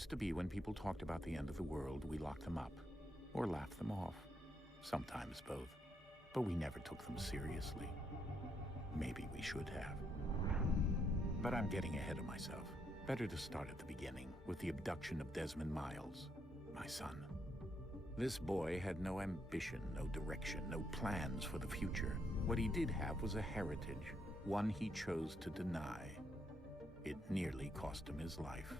used to be when people talked about the end of the world, we locked them up. Or laughed them off. Sometimes both. But we never took them seriously. Maybe we should have. But I'm getting ahead of myself. Better to start at the beginning, with the abduction of Desmond Miles, my son. This boy had no ambition, no direction, no plans for the future. What he did have was a heritage, one he chose to deny. It nearly cost him his life.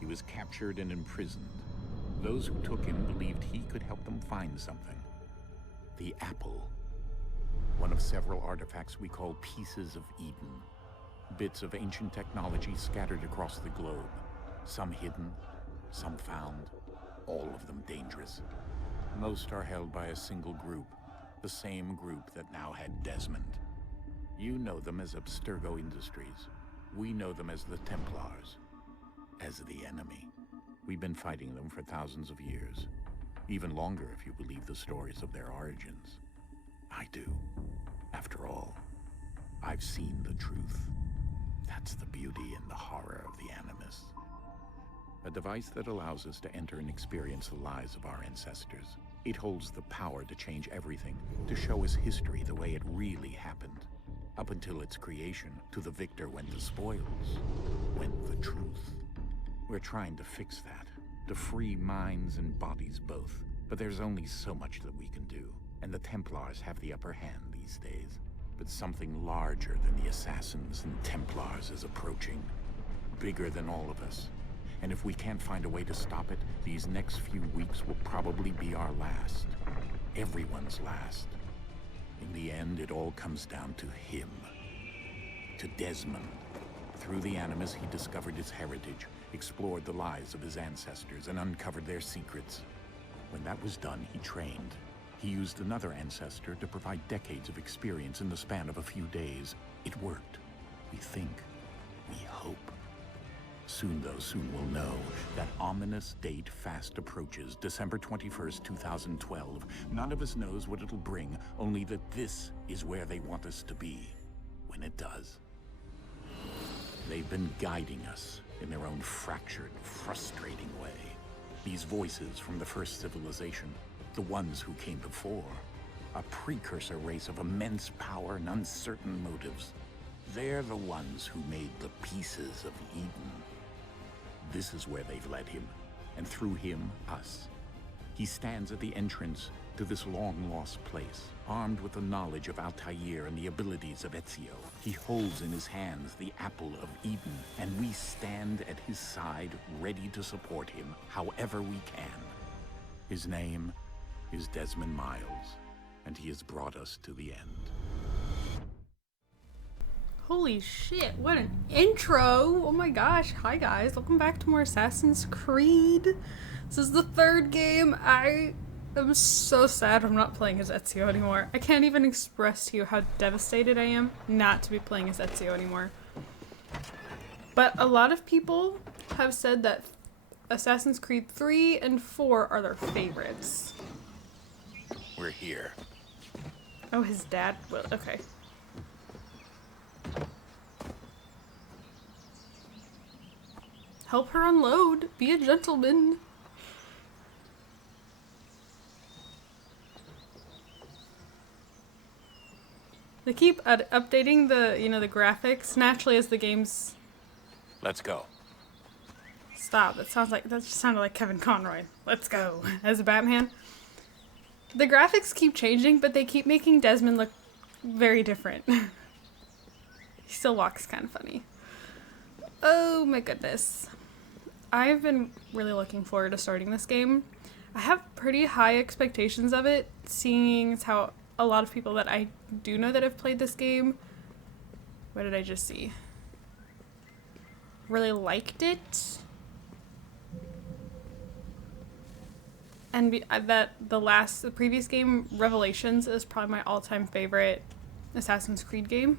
He was captured and imprisoned. Those who took him believed he could help them find something. The apple. One of several artifacts we call pieces of Eden. Bits of ancient technology scattered across the globe. Some hidden, some found, all of them dangerous. Most are held by a single group, the same group that now had Desmond. You know them as Abstergo Industries. We know them as the Templars, as the enemy. We've been fighting them for thousands of years, even longer if you believe the stories of their origins. I do. After all, I've seen the truth. That's the beauty and the horror of the Animus. A device that allows us to enter and experience the lives of our ancestors. It holds the power to change everything, to show us history the way it really happened. Up until its creation, to the victor went the spoils, went the truth. We're trying to fix that, to free minds and bodies both. But there's only so much that we can do, and the Templars have the upper hand these days. But something larger than the Assassins and Templars is approaching, bigger than all of us. And if we can't find a way to stop it, these next few weeks will probably be our last. Everyone's last. In the end, it all comes down to him. To Desmond. Through the Animus, he discovered his heritage, explored the lives of his ancestors, and uncovered their secrets. When that was done, he trained. He used another ancestor to provide decades of experience in the span of a few days. It worked. We think. We hope. Soon we'll know. That ominous date fast approaches, December 21st, 2012. None of us knows what it'll bring, only that this is where they want us to be, when it does. They've been guiding us in their own fractured, frustrating way. These voices from the first civilization, the ones who came before, a precursor race of immense power and uncertain motives. They're the ones who made the pieces of Eden. This is where they've led him, and through him, us. He stands at the entrance to this long-lost place, armed with the knowledge of Altair and the abilities of Ezio. He holds in his hands the apple of Eden, and we stand at his side, ready to support him however we can. His name is Desmond Miles, and he has brought us to the end. Holy shit, what an intro! Oh my gosh, hi guys, welcome back to more Assassin's Creed. This is the third game. I am so sad I'm not playing as Ezio anymore. I can't even express to you how devastated I am not to be playing as Ezio anymore. But a lot of people have said that Assassin's Creed 3 and 4 are their favorites. We're here. Oh, his dad? Well, okay. Help her unload. Be a gentleman. They keep updating the, the graphics naturally as the games. Let's go. Stop. That just sounded like Kevin Conroy. Let's go. As a Batman. The graphics keep changing, but they keep making Desmond look very different. He still walks kind of funny. Oh my goodness. I've been really looking forward to starting this game. I have pretty high expectations of it, seeing as how a lot of people that I do know that have played this game, what did I just see? Really liked it. And the previous game, Revelations, is probably my all-time favorite Assassin's Creed game.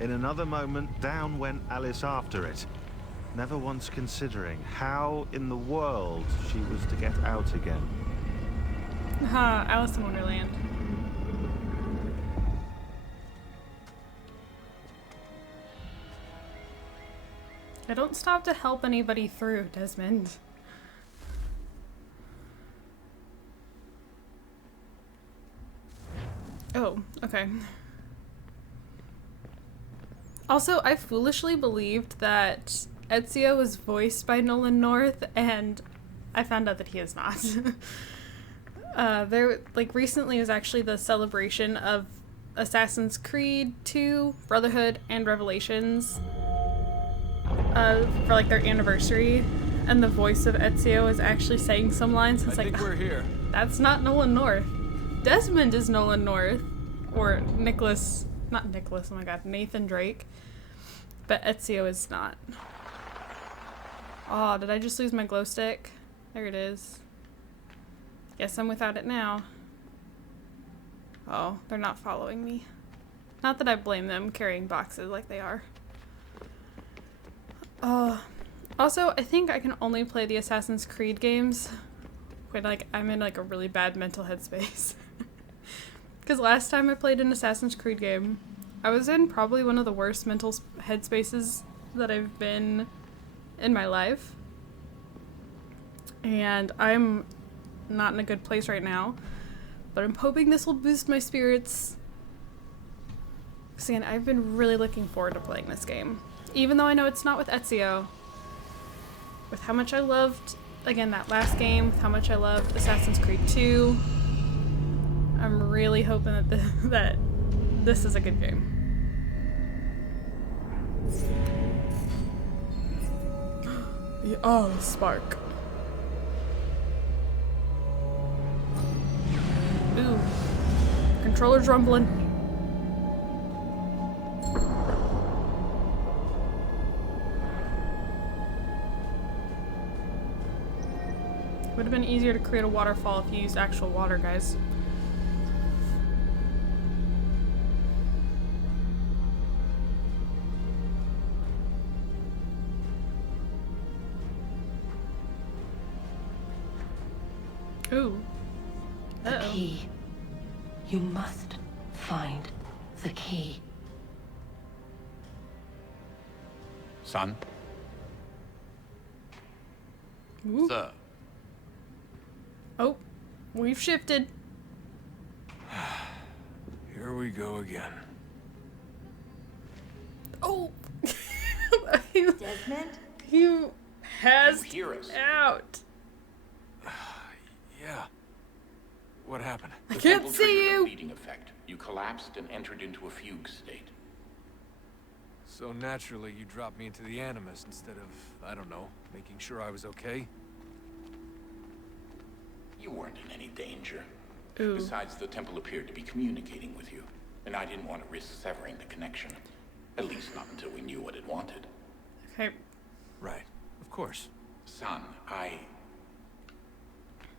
In another moment, down went Alice after it, never once considering how in the world she was to get out again. Alice in Wonderland. I don't stop to help anybody through, Desmond. Oh, okay. Also, I foolishly believed that Ezio was voiced by Nolan North, and I found out that he is not. Recently was actually the celebration of Assassin's Creed 2, Brotherhood, and Revelations, for like their anniversary, and the voice of Ezio is actually saying some lines. It's I think we're here. That's not Nolan North. Desmond is Nolan North, or Nathan Drake, but Ezio is not. Oh, did I just lose my glow stick? There it is. Guess I'm without it now. Oh, they're not following me. Not that I blame them carrying boxes like they are. Also, I think I can only play the Assassin's Creed games when I'm in a really bad mental headspace. Because last time I played an Assassin's Creed game, I was in probably one of the worst mental headspaces that I've been in my life. And I'm not in a good place right now, but I'm hoping this will boost my spirits. Because again, I've been really looking forward to playing this game. Even though I know it's not with Ezio. With how much I loved, again, that last game, with how much I loved Assassin's Creed 2, I'm really hoping that this is a good game. Oh, the spark. Ooh. Controller's rumbling. Would have been easier to create a waterfall if you used actual water, guys. Ooh. The key. You must find the key. Son? Ooh. Sir. Oh, we've shifted. Here we go again. Oh. Desmond? He has You hear us? out. Yeah. What happened? I The can't temple see triggered a you. bleeding effect. You collapsed and entered into a fugue state. So naturally, you dropped me into the Animus instead of, I don't know, making sure I was okay? You weren't in any danger. Ooh. Besides, the temple appeared to be communicating with you, and I didn't want to risk severing the connection. At least not until we knew what it wanted. Okay. Right. Of course. Son,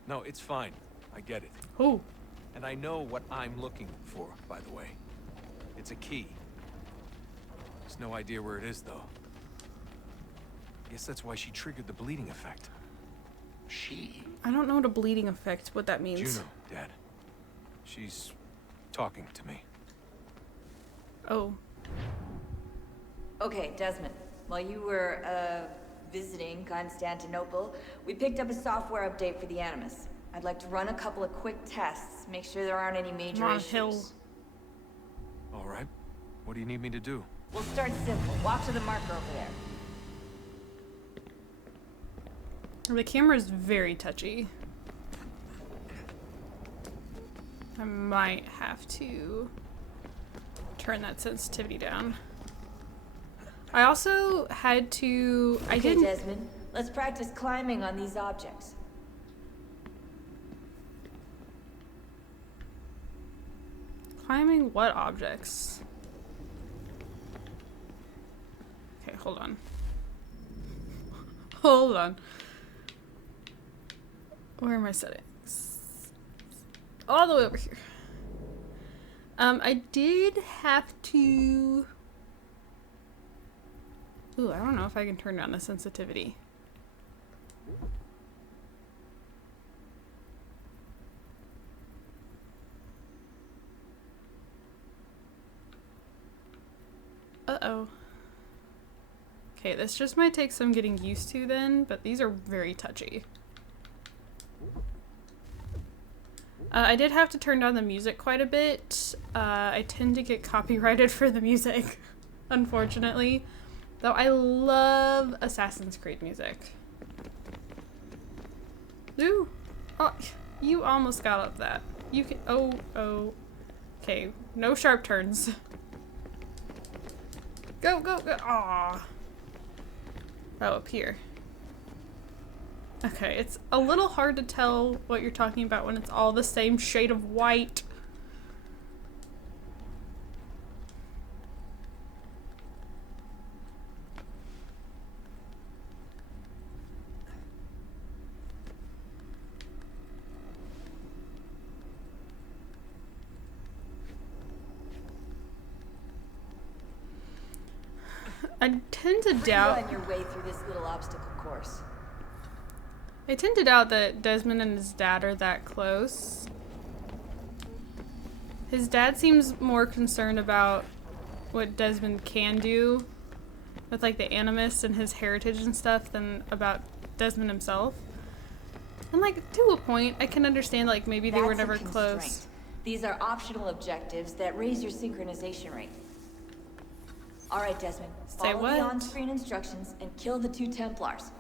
No, it's fine. I get it. Oh. And I know what I'm looking for, by the way. It's a key. There's no idea where it is, though. Guess that's why she triggered the bleeding effect. She? I don't know what a bleeding effect, what that means. Juno, Dad. She's talking to me. Oh. Okay, Desmond. While you were, visiting Constantinople, we picked up a software update for the Animus. I'd like to run a couple of quick tests, make sure there aren't any major Come on, issues. Hill. All right. What do you need me to do? We'll start simple. Walk to the marker over there. The camera's very touchy. I might have to turn that sensitivity down. I also had to... Okay, Desmond. Let's practice climbing on these objects. Climbing what objects? Okay, hold on. Hold on. Where are my settings? All the way over here. I did have to Ooh, I don't know if I can turn down the sensitivity. Uh-oh. Okay, this just might take some getting used to then, but these are very touchy. I did have to turn down the music quite a bit. I tend to get copyrighted for the music, unfortunately. Though I love Assassin's Creed music. Ooh! Oh, you almost got up that. You can- oh. Okay, no sharp turns. Go, go, go! Aww. Oh, up here. Okay, it's a little hard to tell what you're talking about when it's all the same shade of white. I tend to doubt. Run your way through this little obstacle course. I tend to doubt that Desmond and his dad are that close. His dad seems more concerned about what Desmond can do with like the Animus and his heritage and stuff than about Desmond himself. And like to a point, I can understand like maybe they were never close. These are optional objectives that raise your synchronization rate. All right, Desmond. Say Follow what? the on-screen instructions and kill the 2 Templars.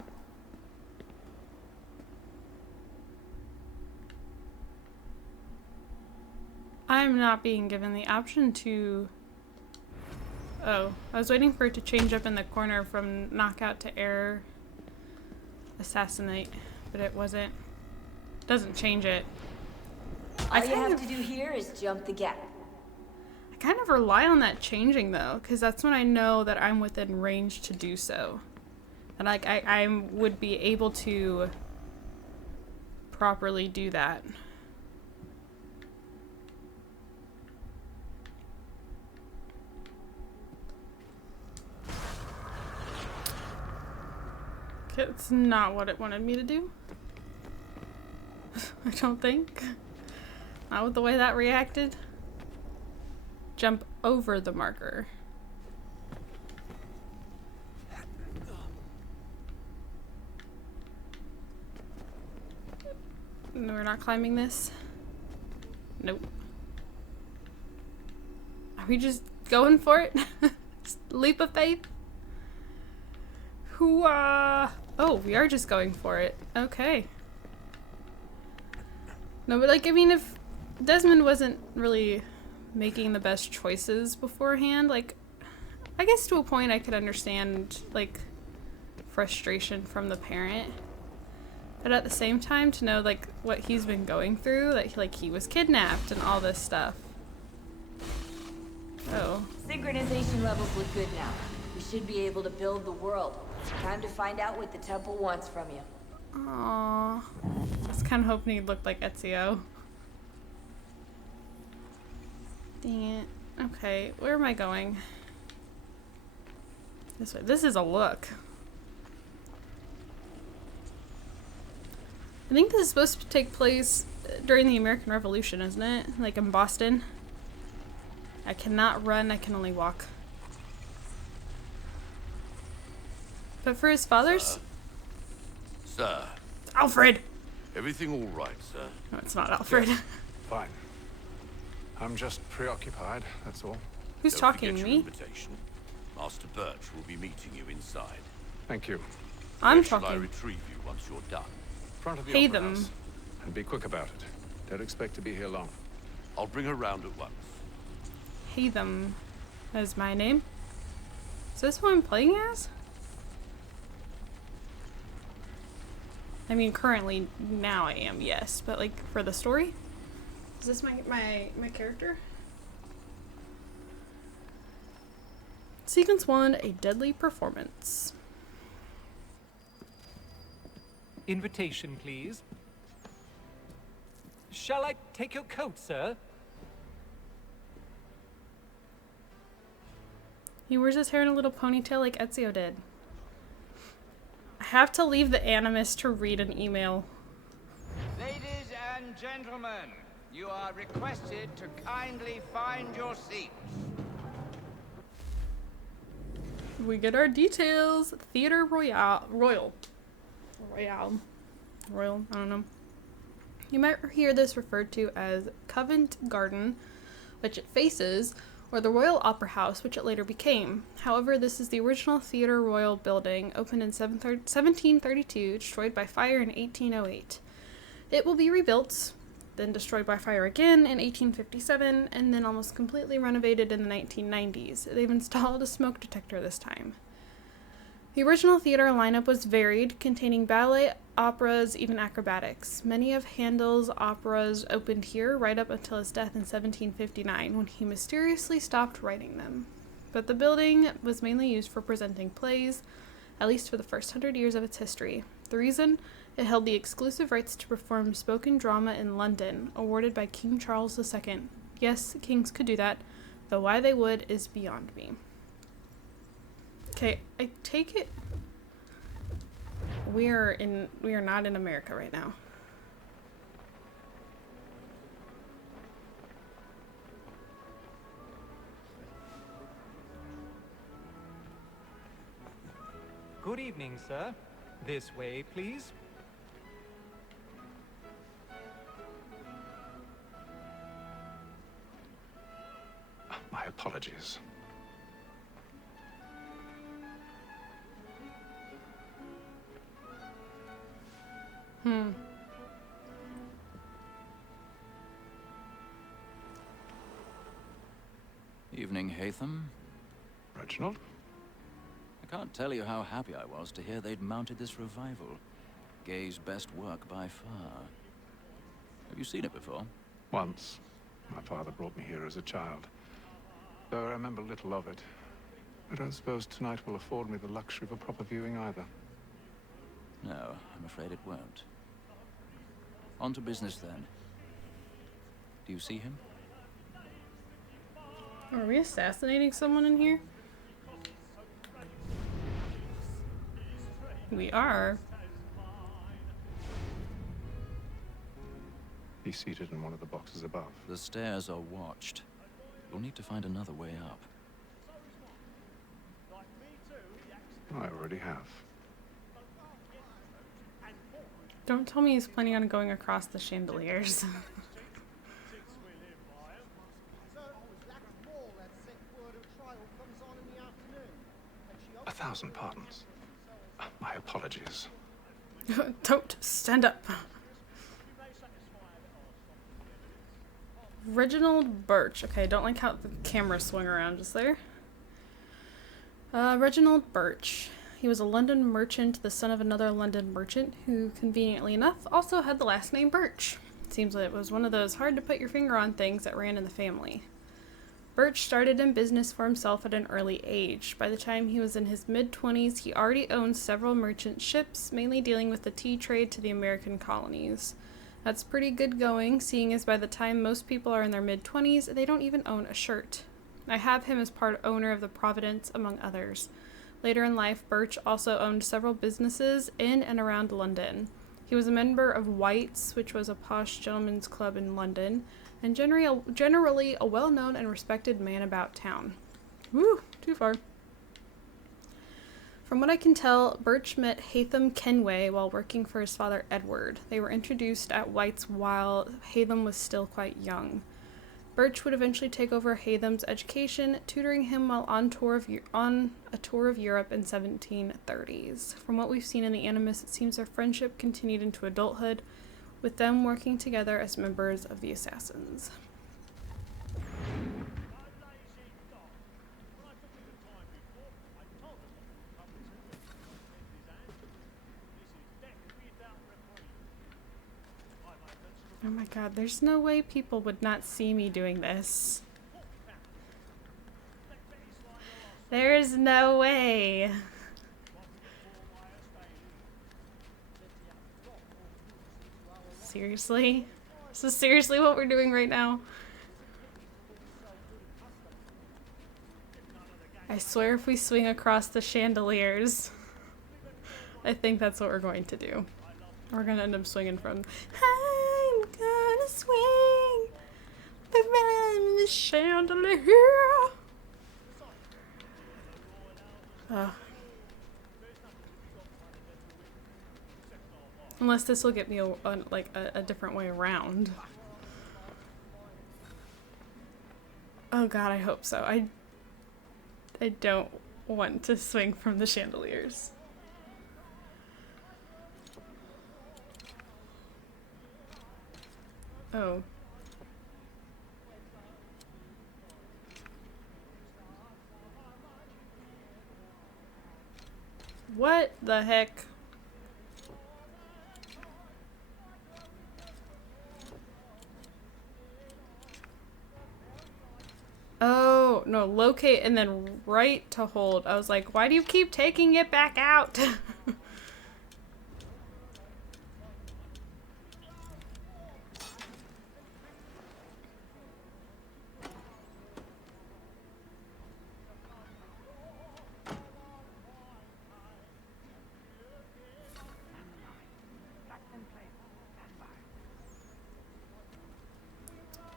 I'm not being given the option to... Oh, I was waiting for it to change up in the corner from knockout to error assassinate, but it wasn't. Doesn't change it. All you have to do here is jump the gap. I kind of rely on that changing though, because that's when I know that I'm within range to do so. And like I would be able to properly do that. It's not what it wanted me to do. I don't think. Not with the way that reacted. Jump over the marker. No, we're not climbing this. Nope. Are we just going for it? Leap of faith? Hoo-ah! Oh, we are just going for it. Okay. No, but like, I mean, if Desmond wasn't really making the best choices beforehand, like, I guess to a point I could understand, like, frustration from the parent. But at the same time, to know, like, what he's been going through, that, like, he was kidnapped and all this stuff. Oh. Synchronization levels look good now. We should be able to build the world. Time to find out what the temple wants from you. Aww. I was kind of hoping he'd look like Ezio. Dang it. Okay, where am I going? This way. This is a look. I think this is supposed to take place during the American Revolution, isn't it? Like in Boston. I cannot run, I can only walk. But for his father's... Sir. It's Alfred! Everything all right, sir? No, it's not Alfred. Fine. I'm just preoccupied, that's all. Who's Don't talking, forget me? your invitation. Master Birch will be meeting you inside. Thank you. I'm Where shall I talking. retrieve you once you're done? Front of the Pay opera them. house. And be quick about it. Don't expect to be here long. I'll bring her round at once. Haytham is my name. Is this who I'm playing as? I mean, currently, now I am, yes. But, like, for the story? Is this my character? Sequence 1, a deadly performance. Invitation, please. Shall I take your coat, sir? He wears his hair in a little ponytail like Ezio did. have to leave the Animus to read an email. Ladies and gentlemen, you are requested to kindly find your seats. We get our details. Theater Royal. I don't know. You might hear this referred to as Covent Garden, which it faces, or the Royal Opera House, which it later became. However, this is the original Theatre Royal building, opened in 1732, destroyed by fire in 1808. It will be rebuilt, then destroyed by fire again in 1857, and then almost completely renovated in the 1990s. They've installed a smoke detector this time. The original theater lineup was varied, containing ballet, operas, even acrobatics. Many of Handel's operas opened here right up until his death in 1759, when he mysteriously stopped writing them. But the building was mainly used for presenting plays, at least for the first 100 years of its history. The reason? It held the exclusive rights to perform spoken drama in London, awarded by King Charles II. Yes, kings could do that, though why they would is beyond me. Okay, I take it we are not in America right now. Good evening, sir. This way, please. My apologies. Evening, Haytham. Reginald? I can't tell you how happy I was to hear they'd mounted this revival. Gay's best work by far. Have you seen it before? Once. My father brought me here as a child. Though I remember little of it. I don't suppose tonight will afford me the luxury of a proper viewing either. No, I'm afraid it won't. On to business then. Do you see him? Are we assassinating someone in here? We are. He's seated in one of the boxes above. The stairs are watched. You'll need to find another way up. I already have. Don't tell me he's planning on going across the chandeliers. 1,000 pardons. My apologies. Don't stand up. Reginald Birch. Okay, I don't like how the camera swung around just there. Reginald Birch. He was a London merchant, the son of another London merchant, who, conveniently enough, also had the last name Birch. It seems like it was one of those hard-to-put-your-finger-on things that ran in the family. Birch started in business for himself at an early age. By the time he was in his mid-20s, he already owned several merchant ships, mainly dealing with the tea trade to the American colonies. That's pretty good going, seeing as by the time most people are in their mid-20s, they don't even own a shirt. I have him as part owner of the Providence, among others. Later in life, Birch also owned several businesses in and around London. He was a member of White's, which was a posh gentleman's club in London, and generally a well-known and respected man about town. Woo, too far. From what I can tell, Birch met Haytham Kenway while working for his father Edward. They were introduced at White's while Haytham was still quite young. Birch would eventually take over Haytham's education, tutoring him while on a tour of Europe in 1730s. From what we've seen in the Animus, it seems their friendship continued into adulthood, with them working together as members of the Assassins. Oh my god, there's no way people would not see me doing this. There's no way. Seriously? This is seriously what we're doing right now? I swear if we swing across the chandeliers, I think that's what we're going to do. We're gonna end up swinging from. I'm gonna swing around the chandelier. Unless this will get me a different way around. Oh god, I hope so. I don't want to swing from the chandeliers. Oh. What the heck? Oh, no, locate and then right to hold. I was like, why do you keep taking it back out?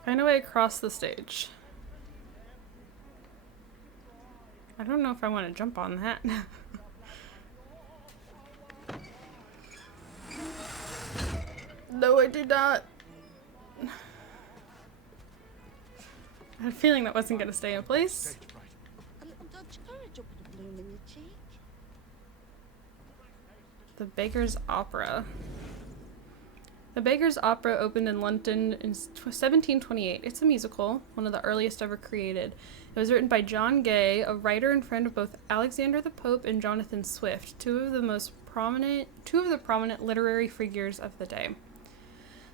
Find a way across the stage. I don't know if I want to jump on that. No, I did not. I had a feeling that wasn't going to stay in place. A little Dutch courage up with a bloom in your cheek. The Baker's Opera. The Baker's Opera opened in London in 1728. It's a musical, one of the earliest ever created. It was written by John Gay, a writer and friend of both Alexander the Pope and Jonathan Swift, two of the prominent literary figures of the day.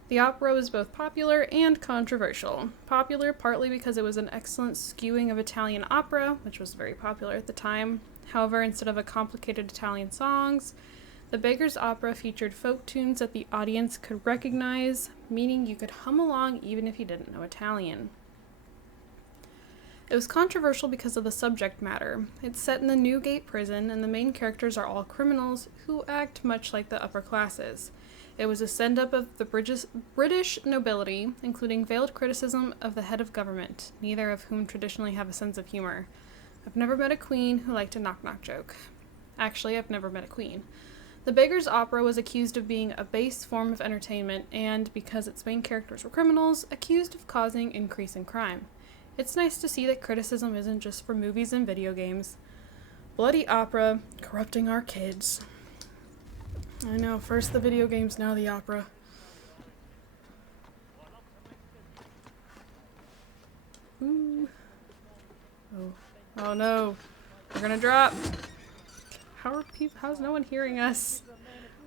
The opera was both popular and controversial. Popular partly because it was an excellent skewing of Italian opera, which was very popular at the time. However, instead of a complicated Italian songs, the Baker's Opera featured folk tunes that the audience could recognize, meaning you could hum along even if you didn't know Italian. It was controversial because of the subject matter. It's set in the Newgate prison, and the main characters are all criminals who act much like the upper classes. It was a send-up of the British nobility, including veiled criticism of the head of government, neither of whom traditionally have a sense of humor. I've never met a queen who liked a knock-knock joke. Actually, I've never met a queen. The Baker's Opera was accused of being a base form of entertainment and, because its main characters were criminals, accused of causing increase in crime. It's nice to see that criticism isn't just for movies and video games. Bloody opera, corrupting our kids. I know, first the video games, now the opera. Ooh. Oh. Oh no. We're gonna drop. How's no one hearing us?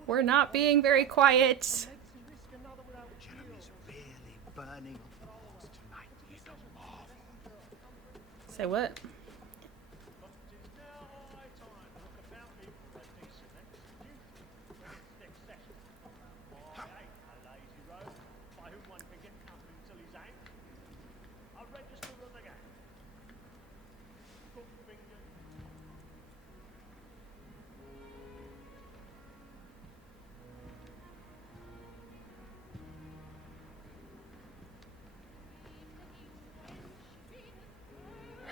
We're not being very quiet. Say what?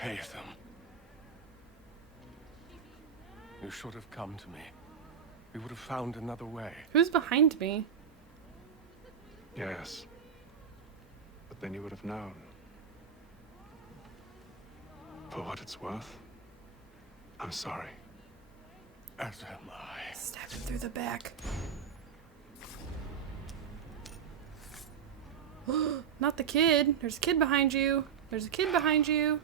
Haytham. You should have come to me. We would have found another way. Who's behind me? Yes. But then you would have known. For what it's worth, I'm sorry. As am I. Stab him through the back. Not the kid. There's a kid behind you. There's a kid behind you.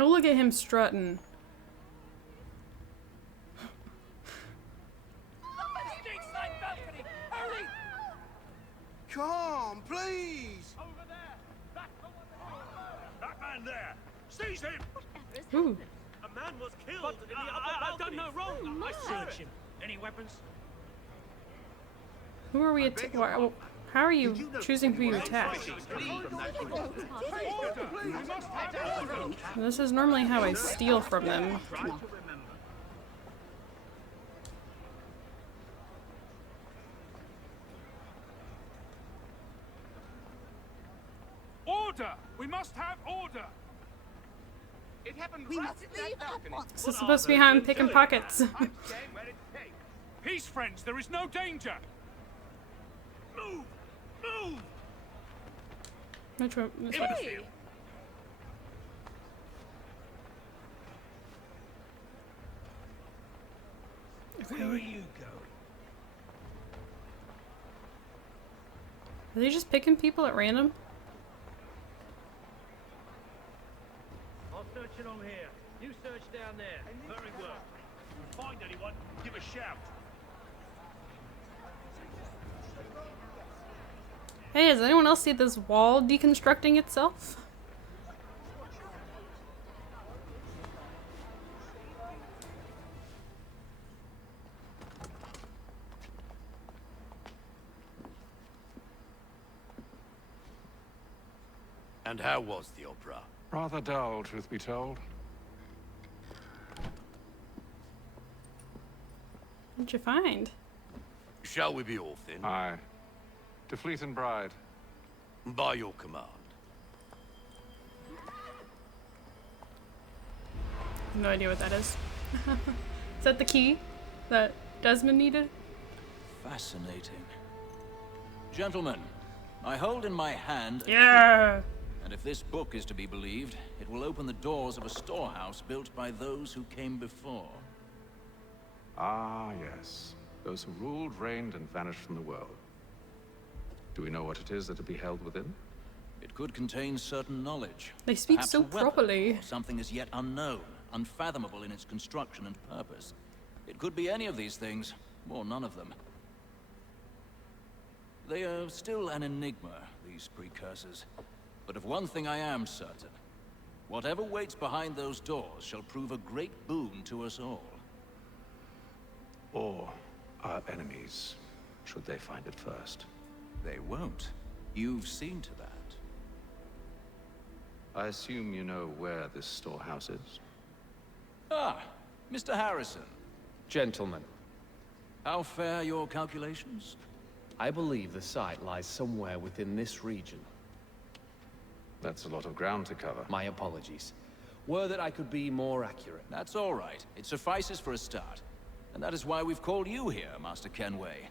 Oh, look at him strutting. Come Seize him! Ooh. A man was killed in the upper balcony. I've done no wrong. I search him. Any weapons? Who are we how are you choosing who you attack? This is normally how I steal from them. Order! We must have order! It happened right at that balcony. This is supposed to be how I'm picking pockets. Peace, friends. There is no danger. Move! Move! Which one? This one. Hey! Where are you going? Are they just picking people at random? I'll search along here. You search down there. Very well. If you find anyone, give a shout. Hey, does anyone else see this wall deconstructing itself? And how was the opera? Rather dull, truth be told. What'd you find? Shall we be off then? Aye. To Fleet and Bride. By your command. No idea what that is. Is that the key that Desmond needed? Fascinating. Gentlemen, I hold in my hand a Yeah! key. And if this book is to be believed, it will open the doors of a storehouse built by those who came before. Ah, yes. Those who ruled, reigned, and vanished from the world. Do we know what it is that will be held within? It could contain certain knowledge. They speak Perhaps so a weapon, properly. or something as yet unknown, unfathomable in its construction and purpose. It could be any of these things, or none of them. They are still an enigma, these precursors. But of one thing I am certain. Whatever waits behind those doors shall prove a great boon to us all. Or our enemies, should they find it first. They won't. You've seen to that. I assume you know where this storehouse is? Ah, Mr. Harrison. Gentlemen, How fare your calculations? I believe the site lies somewhere within this region. That's a lot of ground to cover. My apologies. Were that I could be more accurate. That's all right. It suffices for a start. And that is why we've called you here, Master Kenway.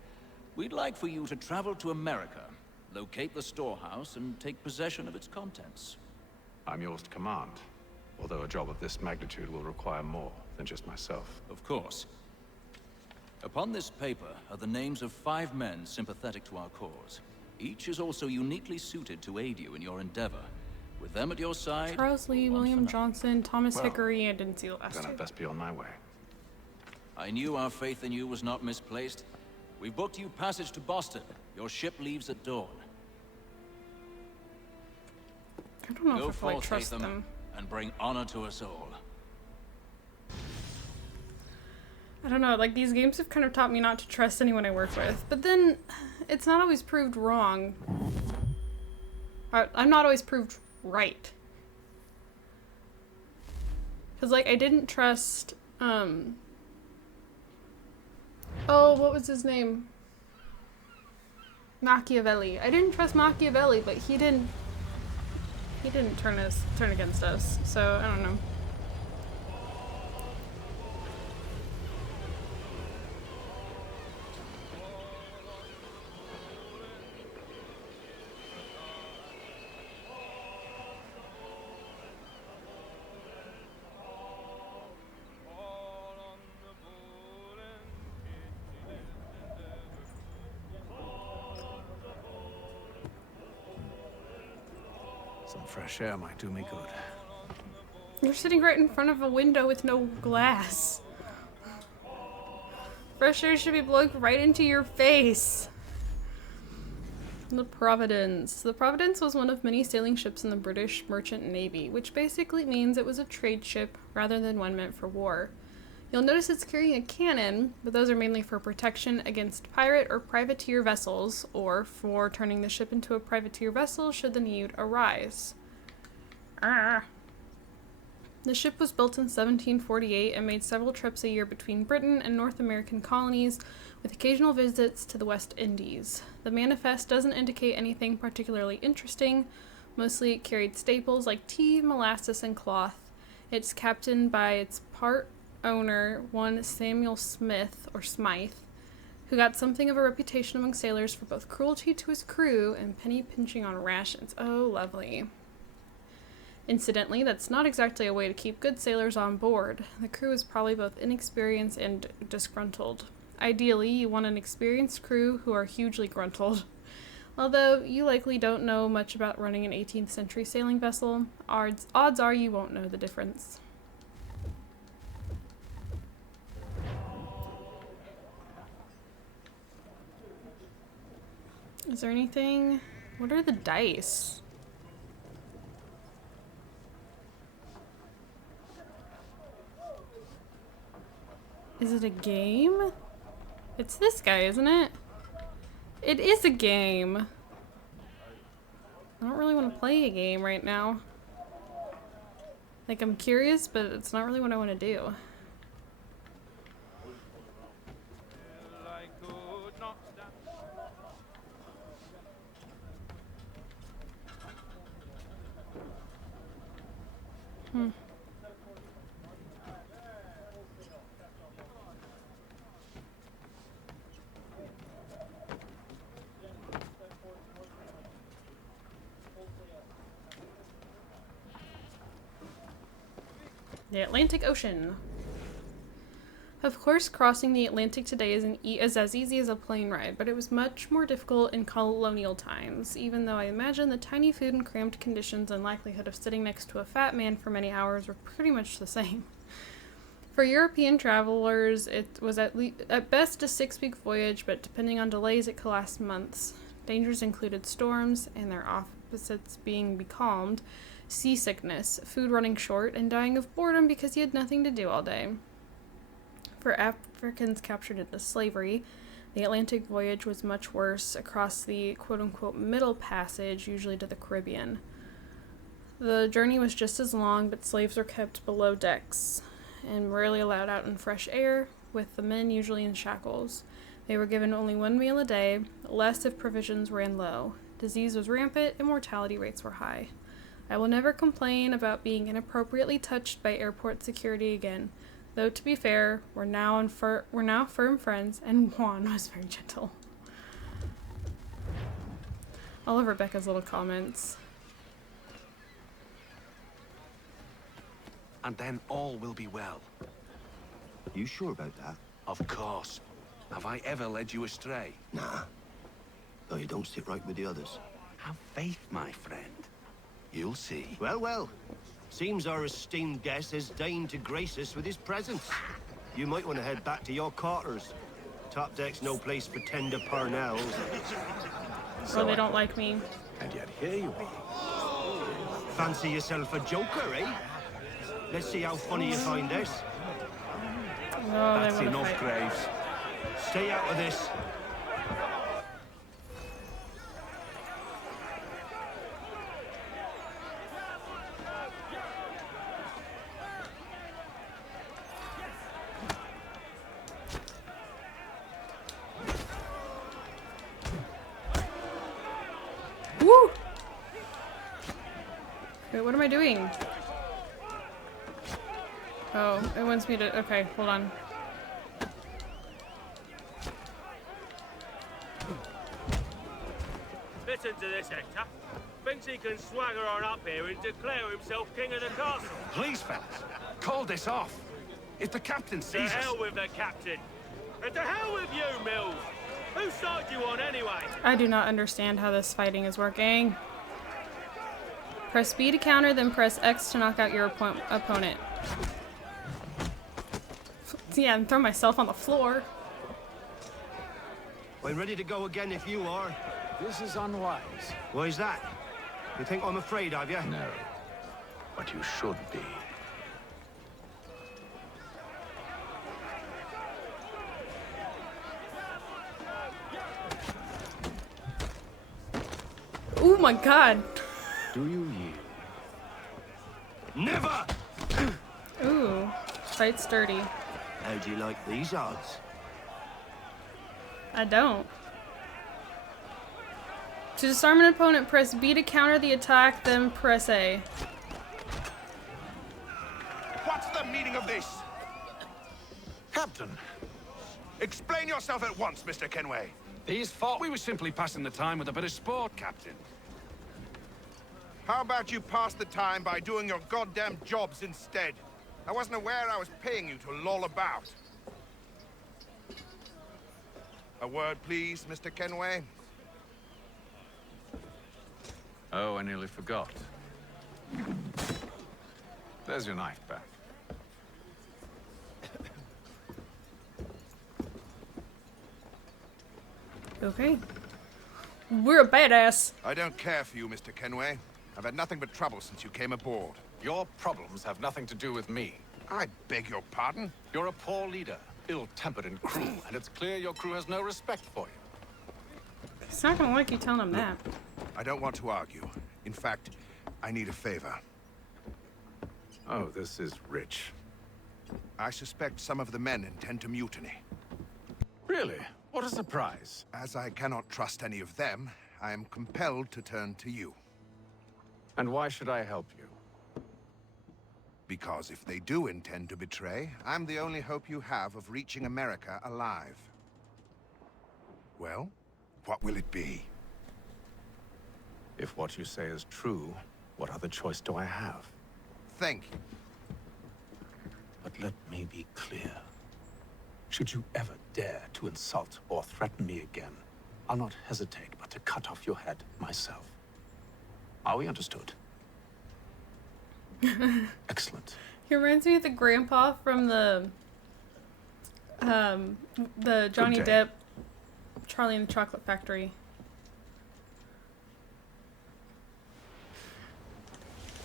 We'd like for you to travel to America, locate the storehouse, and take possession of its contents. I'm yours to command. Although a job of this magnitude will require more than just myself. Of course. Upon this paper are the names of 5 men sympathetic to our cause. Each is also uniquely suited to aid you in your endeavor. With them at your side... Charles Lee, William Johnson, Thomas Well, Hickory, and Enseal Then Lester. I'd best be on my way. I knew our faith in you was not misplaced. We've booked you passage to Boston. Your ship leaves at dawn. I don't know Go if I fully forth, trust Hatham, them. and bring honor to us all. I don't know, like these games have kind of taught me not to trust anyone I work with. But then, it's not always proved wrong. I'm not always proved right. Because, like, I didn't trust, oh, what was his name? Machiavelli. I didn't trust Machiavelli, but he didn't turn against us. So, I don't know. Some fresh air might do me good. You're sitting right in front of a window with no glass. Fresh air should be blowing right into your face. The Providence. The Providence was one of many sailing ships in the British Merchant Navy, which basically means it was a trade ship rather than one meant for war. You'll notice it's carrying a cannon, but those are mainly for protection against pirate or privateer vessels, or for turning the ship into a privateer vessel should the need arise. The ship was built in 1748 and made several trips a year between Britain and North American colonies, with occasional visits to the West Indies. The manifest doesn't indicate anything particularly interesting. Mostly it carried staples like tea, molasses, and cloth. It's captained by its part owner, one Samuel Smith, or Smythe, who got something of a reputation among sailors for both cruelty to his crew and penny pinching on rations. Oh, lovely. Incidentally, that's not exactly a way to keep good sailors on board. The crew is probably both inexperienced and disgruntled. Ideally, you want an experienced crew who are hugely gruntled. Although you likely don't know much about running an 18th century sailing vessel, odds are you won't know the difference. Is there anything? What are the dice? Is it a game? It's this guy, isn't it? It is a game. I don't really want to play a game right now. Like, I'm curious, but it's not really what I want to do. The Atlantic Ocean. Of course, crossing the Atlantic today is as easy as a plane ride, but it was much more difficult in colonial times, even though I imagine the tiny food and cramped conditions and likelihood of sitting next to a fat man for many hours were pretty much the same. For European travelers, it was at best a 6-week voyage, but depending on delays, it could last months. Dangers included storms, and their opposites being becalmed, seasickness, food running short, and dying of boredom because he had nothing to do all day. For Africans captured into slavery, the Atlantic voyage was much worse across the quote-unquote Middle Passage, usually to the Caribbean. The journey was just as long, but slaves were kept below decks and rarely allowed out in fresh air, with the men usually in shackles. They were given only one meal a day, less if provisions ran low. Disease was rampant and mortality rates were high. I will never complain about being inappropriately touched by airport security again, though to be fair, we're now firm friends, and Juan was very gentle. All of Rebecca's little comments. And then all will be well. You sure about that? Of course. Have I ever led you astray? Nah. Though you don't sit right with the others. Have faith, my friend. You'll see. Well, well. Seems our esteemed guest has deigned to grace us with his presence. You might want to head back to your quarters. Top deck's no place for tender parnells. Well, they don't like me. And yet here you are. Fancy yourself a joker, eh? Let's see how funny you find this. Oh, that's enough, Graves. Stay out of this. Woo! Wait, what am I doing? Oh, it wants me to... Okay, hold on. Listen to this, Hector. Thinks he can swagger on up here and declare himself king of the castle. Please, fellas, call this off. If the captain sees us... To hell with the captain. And to hell with you, Mills. Whose side you on, anyway? I do not understand how this fighting is working. Press B to counter, then press X to knock out your opponent. Yeah, and throw myself on the floor. I'm ready to go again if you are. This is unwise. Why is that? You think I'm afraid of you? No. But you should be. Oh my god. Do you yield? Never! Ooh, fight sturdy. How do you like these odds? I don't. To disarm an opponent, press B to counter the attack, then press A. What's the meaning of this? Captain, explain yourself at once, Mr. Kenway. These thought we were simply passing the time with a bit of sport, Captain. How about you pass the time by doing your goddamn jobs instead? I wasn't aware I was paying you to loll about. A word, please, Mr. Kenway. Oh, I nearly forgot. There's your knife back. Okay. We're a badass. I don't care for you, Mr. Kenway. I've had nothing but trouble since you came aboard. Your problems have nothing to do with me. I beg your pardon? You're a poor leader, ill-tempered and cruel, and it's clear your crew has no respect for you. He's not gonna like you telling him that. I don't want to argue. In fact, I need a favor. Oh, this is rich. I suspect some of the men intend to mutiny. Really? What a surprise. As I cannot trust any of them, I am compelled to turn to you. And why should I help you? Because if they do intend to betray, I'm the only hope you have of reaching America alive. Well, what will it be? If what you say is true, what other choice do I have? Thank you. But let me be clear. Should you ever dare to insult or threaten me again, I'll not hesitate but to cut off your head myself. Are we understood? Excellent. He reminds me of the grandpa from the Johnny Depp, Charlie and the Chocolate Factory.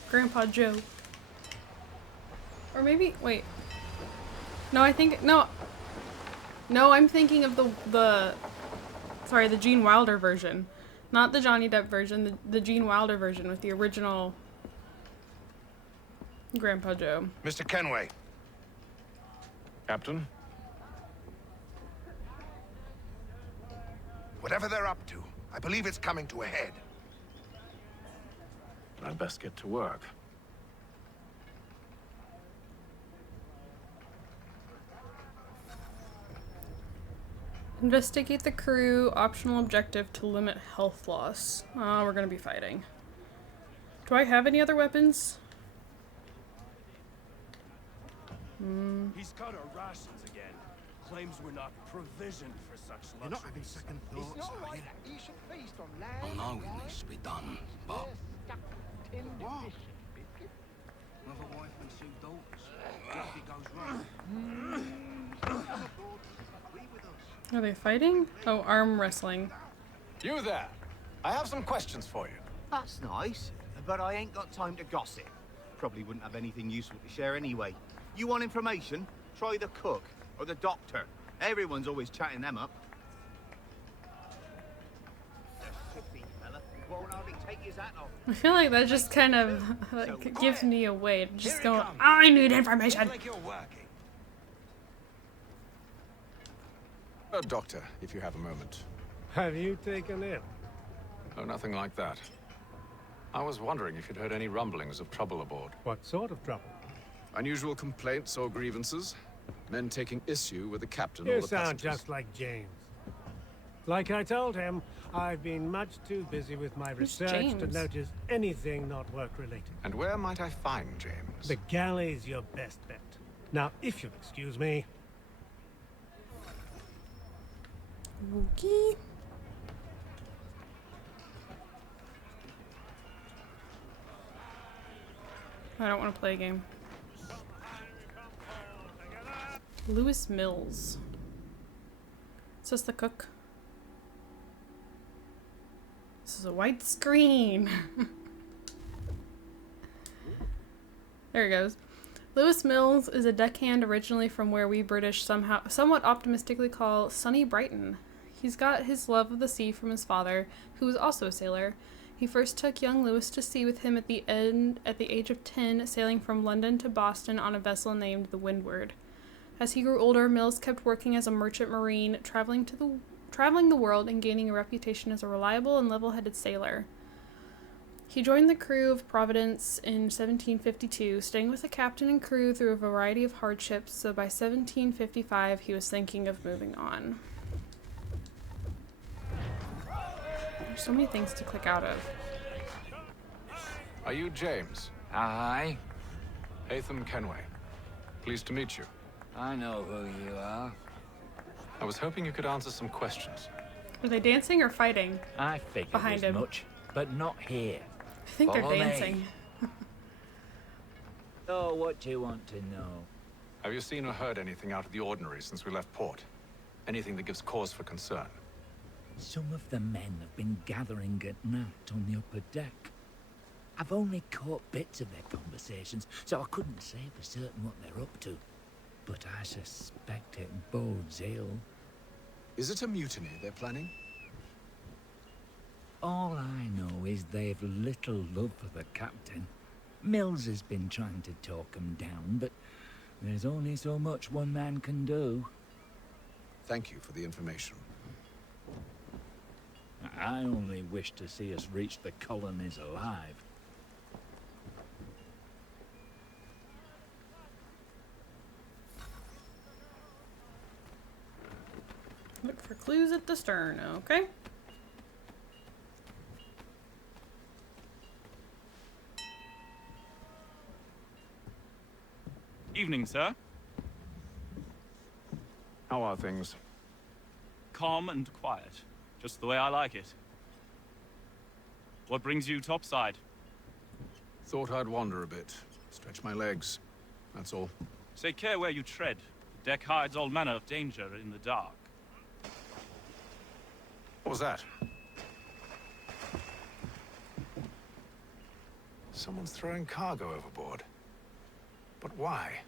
Grandpa Joe. Or maybe, wait. No, I think, no, I'm thinking of the Gene Wilder version. Not the Johnny Depp version, the Gene Wilder version with the original Grandpa Joe. Mr. Kenway. Captain? Whatever they're up to, I believe it's coming to a head. I'd best get to work. Investigate the crew. Optional objective to limit health loss. Oh, we're gonna be fighting. Do I have any other weapons? He's cut our rations again. Claims we're not provisioned for such luxuries. You're not having second thoughts, It's not are like you? you should feast on land. I know it needs to be done, but another wife and two daughters. If it goes wrong. Are they fighting? Oh, arm wrestling. You there! I have some questions for you. That's nice, but I ain't got time to gossip. Probably wouldn't have anything useful to share anyway. You want information? Try the cook or the doctor. Everyone's always chatting them up. I feel like that just kind of like, gives me away. Just go, I need information. Doctor, if you have a moment. Have you taken ill? Oh, nothing like that. I was wondering if you'd heard any rumblings of trouble aboard. What sort of trouble? Unusual complaints or grievances? Men taking issue with the captain or You the sound passengers? just like James. Like I told him, I've been much too busy with my research to James? notice anything not work-related. And where might I find James? The galley's your best bet. Now, if you'll excuse me. Okay. I don't want to play a game. Lewis Mills. Is this the cook? is a white screen. There it goes. Lewis Mills is a deckhand originally from where we British somewhat optimistically call sunny Brighton. He's got his love of the sea from his father, who was also a sailor. He first took young Lewis to sea with him at the age of 10, sailing from London to Boston on a vessel named the Windward. As he grew older, Mills kept working as a merchant marine, traveling the world and gaining a reputation as a reliable and level-headed sailor. He joined the crew of Providence in 1752, staying with the captain and crew through a variety of hardships, so by 1755 he was thinking of moving on. There's so many things to click out of. Are you James? Aye. Haytham Kenway. Pleased to meet you. I know who you are. I was hoping you could answer some questions. Are they dancing or fighting? I figured behind as him? much, but not here. I think Follow they're me. dancing. So, what do you want to know? Have you seen or heard anything out of the ordinary since we left port? Anything that gives cause for concern? Some of the men have been gathering at night on the upper deck. I've only caught bits of their conversations, so I couldn't say for certain what they're up to. But I suspect it bodes ill. Is it a mutiny they're planning? All I know is they've little love for the captain. Mills has been trying to talk 'em down, but there's only so much one man can do. Thank you for the information. I only wish to see us reach the colonies alive. Look for clues at the stern, okay? Evening, sir. How are things? Calm and quiet. Just the way I like it. What brings you topside? Thought I'd wander a bit. Stretch my legs. That's all. Take care where you tread. The deck hides all manner of danger in the dark. What was that? Someone's throwing cargo overboard. But why?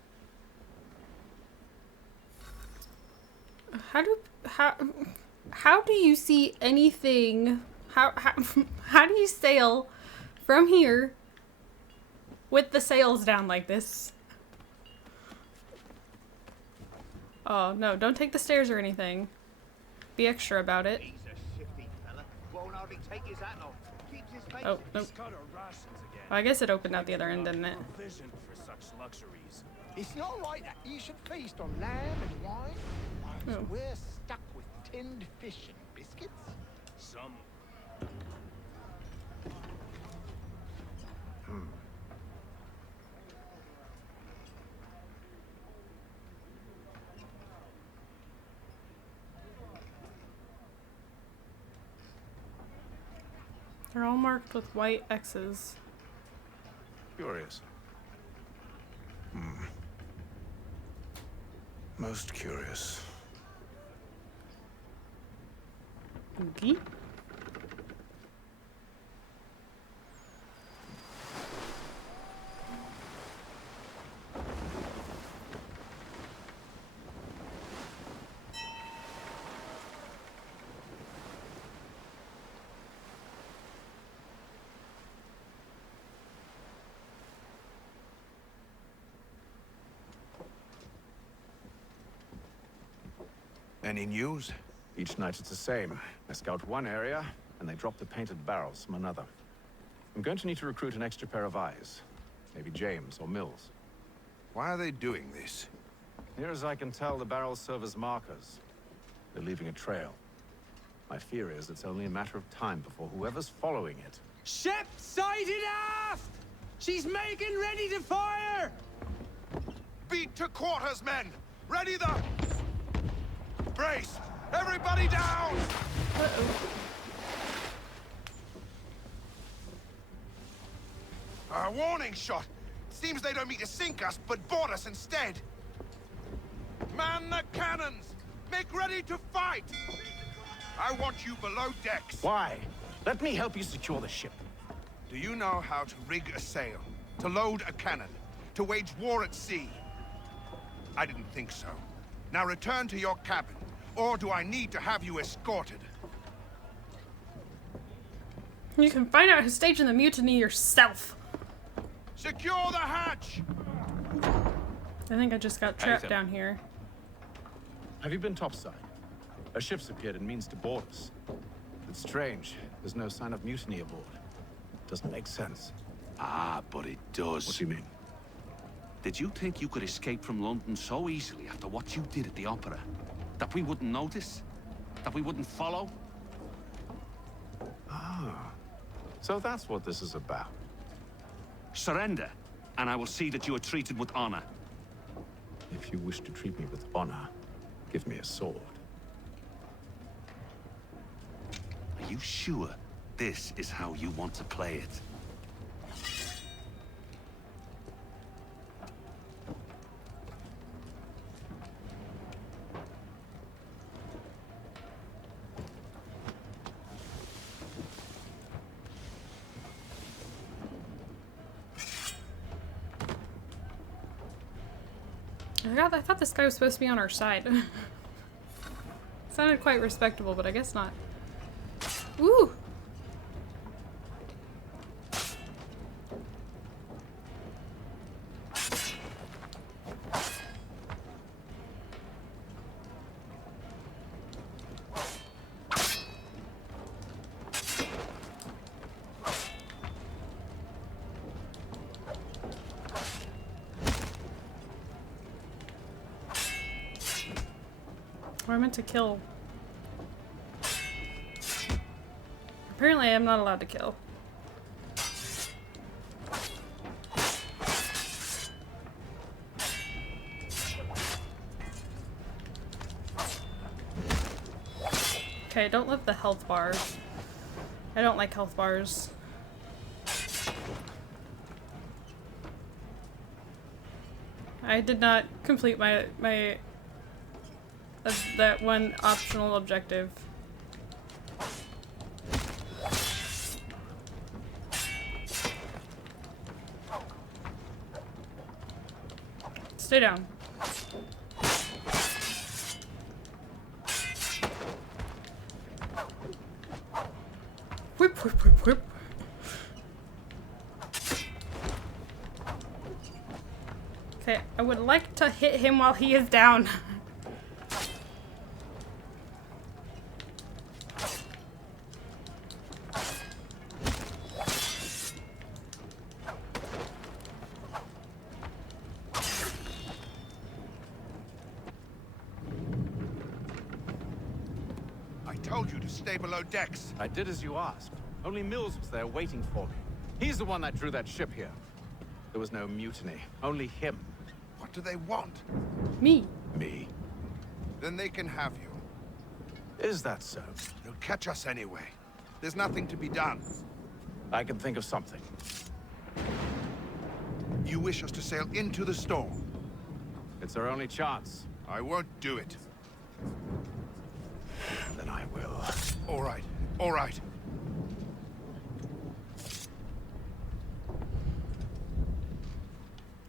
How do you see anything? How do you sail from here with the sails down like this? Oh no, don't take the stairs or anything. Be extra about it. Oh, nope. Well, I guess it opened out the other end, didn't it? It's not right that you should feast on lamb and wine. So Oh. we're stuck with tinned fish and biscuits. Some. They're all marked with white X's. Curious. Most curious. Okay. Any news? Each night it's the same. I scout one area, and they drop the painted barrels from another. I'm going to need to recruit an extra pair of eyes. Maybe James or Mills. Why are they doing this? Near as I can tell, the barrels serve as markers. They're leaving a trail. My fear is it's only a matter of time before whoever's following it. Ship sighted aft! She's making ready to fire! Beat to quarters, men! Ready the... Brace! Everybody down! A warning shot! Seems they don't mean to sink us, but board us instead. Man the cannons! Make ready to fight! I want you below decks. Why? Let me help you secure the ship. Do you know how to rig a sail? To load a cannon? To wage war at sea? I didn't think so. Now return to your cabin, or do I need to have you escorted? You can find out who's staging the mutiny yourself. Secure the hatch! I think I just got trapped down here. Have you been topside? A ship's appeared and means to board us. It's strange. There's no sign of mutiny aboard. Doesn't make sense. Ah, but it does. What do you mean? Did you think you could escape from London so easily after what you did at the opera? That we wouldn't notice? That we wouldn't follow? Ah. So that's what this is about. Surrender, and I will see that you are treated with honor. If you wish to treat me with honor, give me a sword. Are you sure this is how you want to play it? I thought this guy was supposed to be on our side. Sounded quite respectable, but I guess not. Woo! I meant to kill. Apparently I'm not allowed to kill. Okay, I don't love the health bars. I don't like health bars. I did not complete my that one optional objective. Stay down. Whip, whip, whip, whip. Okay, I would like to hit him while he is down. Stay below decks. I did as you asked. Only Mills was there waiting for me. He's the one that drew that ship here. There was no mutiny. Only him. What do they want? Me. Me. Then they can have you. Is that so? They'll catch us anyway. There's nothing to be done. I can think of something. You wish us to sail into the storm? It's our only chance. I won't do it. Then I will. All right. All right.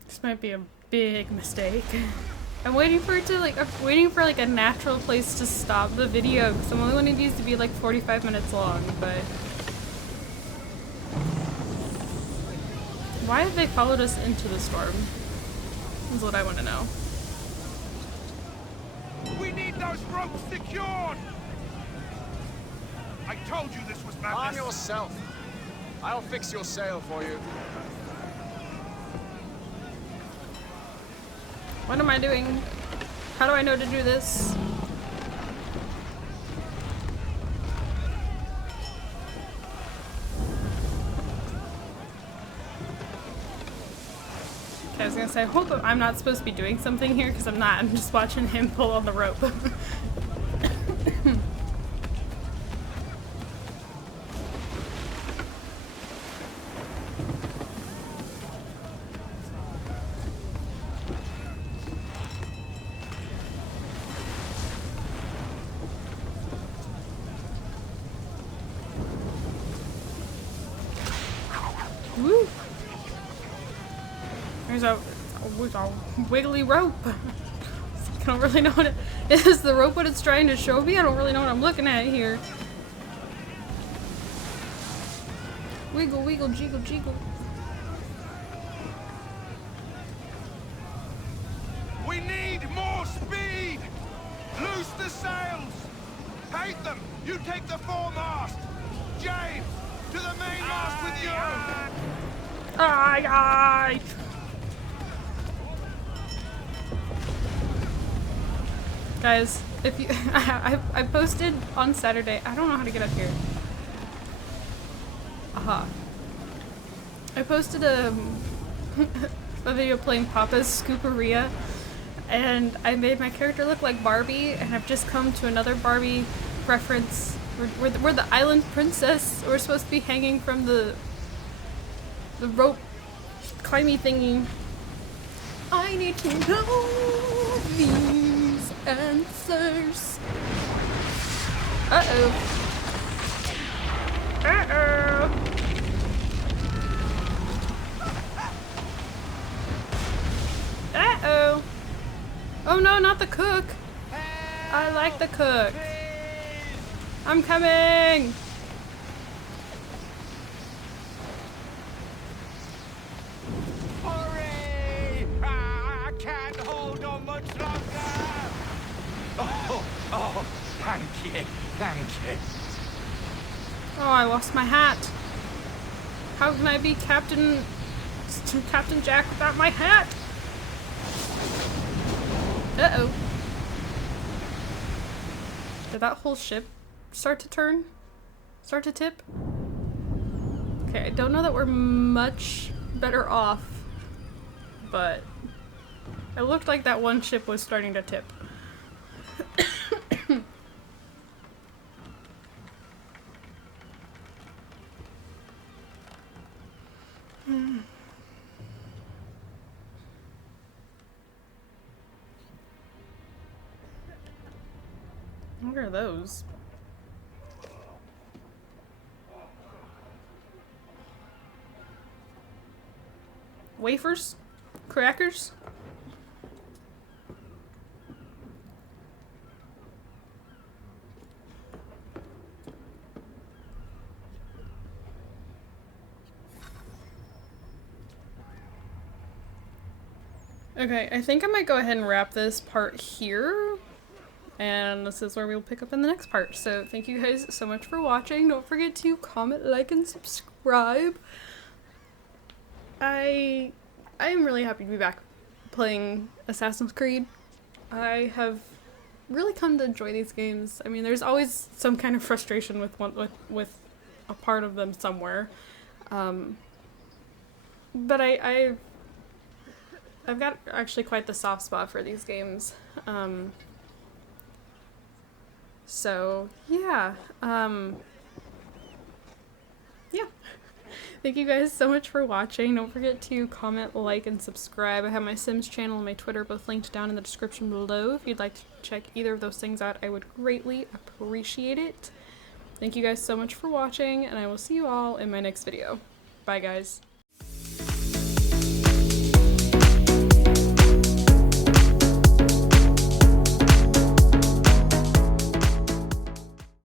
This might be a big mistake. I'm waiting for it to I'm waiting for like a natural place to stop the video because I'm only wanting these to be like 45 minutes long, but why have they followed us into the storm? Is what I want to know. We need those ropes secured! I told you this was madness. Arm yourself. I'll fix your sail for you. What am I doing? How do I know to do this? Okay, I was gonna say, I hope I'm not supposed to be doing something here, because I'm not. I'm just watching him pull on the rope. Woo! There's a wiggly rope. I don't really know what it is. The rope what it's trying to show me? I don't really know what I'm looking at here. Wiggle, wiggle, jiggle, jiggle. We need more speed! Loose the sails! Hate them! You take the foremast! James! To the mainmast with you! Aye, aye! Guys, if you I posted on Saturday. I don't know how to get up here. Aha. I posted a video playing Papa's Scooperia, and I made my character look like Barbie, and I've just come to another Barbie reference. We're the island princess. We're supposed to be hanging from the rope climby thingy. I need to know these answers. Uh-oh. Uh-oh. Uh-oh. Oh no, not the cook. I like the cook. I'm coming. Hurry! I can't hold on much longer. Oh, thank you, thank you. Oh, I lost my hat. How can I be Captain Jack without my hat? Uh-oh. Did that whole ship start to turn? Start to tip? Okay, I don't know that we're much better off, but it looked like that one ship was starting to tip. What are those? Wafers? Crackers? Okay, I think I might go ahead and wrap this part here. And this is where we'll pick up in the next part. So thank you guys so much for watching. Don't forget to comment, like, and subscribe. I am really happy to be back playing Assassin's Creed. I have really come to enjoy these games. I mean, there's always some kind of frustration with a part of them somewhere. But I've got actually quite the soft spot for these games. So, yeah. Yeah. Thank you guys so much for watching. Don't forget to comment, like, and subscribe. I have my Sims channel and my Twitter both linked down in the description below. If you'd like to check either of those things out, I would greatly appreciate it. Thank you guys so much for watching, and I will see you all in my next video. Bye, guys.